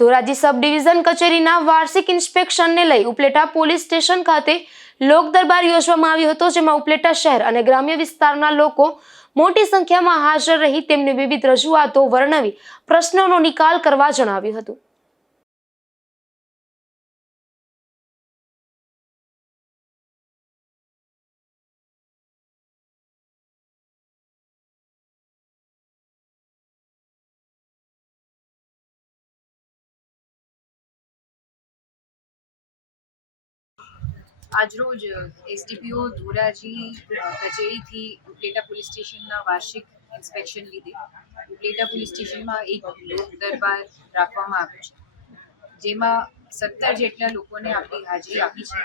ધોરાજી સબ division કચેરીના વાર્ષિક ઇન્સ્પેક્શનને લઈ ઉપલેટા પોલીસ સ્ટેશન ખાતે લોક દરબાર યોજવામાં આવ્યો હતો, જેમાં ઉપલેટા શહેર અને ગ્રામ્ય વિસ્તારના લોકો મોટી સંખ્યામાં હાજર રહી તેમની વિવિધ રજૂઆતો વર્ણવી પ્રશ્નોનો નિકાલ કરવા જણાવ્યું હતું. આજરોજ એસડીપીઓ ધોરાજી કચેરીથી ઉપલેટા પોલીસ સ્ટેશનના વાર્ષિક ઇન્સ્પેક્શન લીધે ઉપલેટા પોલીસ સ્ટેશનમાં એક લોક દરબાર રાખવામાં આવ્યો છે, જેમાં 17 જેટલા લોકોને આપણી હાજરી આપી છે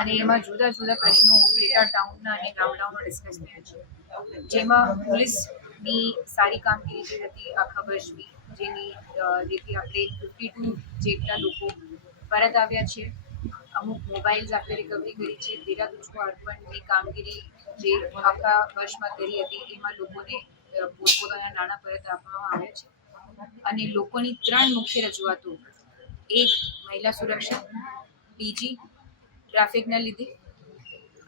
અને એમાં જુદા જુદા પ્રશ્નો ઉપલેટા ટાઉનના અને ગામડાઓમાં ડિસ્કસ થયા છે, જેમાં પોલીસની સારી કામગીરી જે હતી આખા વર્ષની, જેથી આપણે 52 જેટલા લોકો પરત આવ્યા છે. અમુક મોબાઈલ્સ આપણે રિકવરી કરી છે. તેરા તુજકો અર્પણની કામગીરી જે આખા વર્ષમાં કરી હતી એમાં લોકોને પોતપોતાના નાણાં પરત આપવામાં આવ્યા છે અને લોકોની 3 મુખ્ય રજૂઆતો: એક, મહિલા સુરક્ષા; બીજી, ટ્રાફિકના લીધે;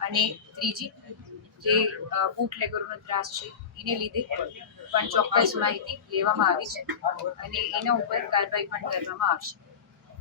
અને ત્રીજી, જે બુટલેગરોનો ત્રાસ છે એને લીધે પણ ચોક્કસ માહિતી લેવામાં આવી છે અને એના ઉપર કાર્યવાહી પણ કરવામાં આવશે.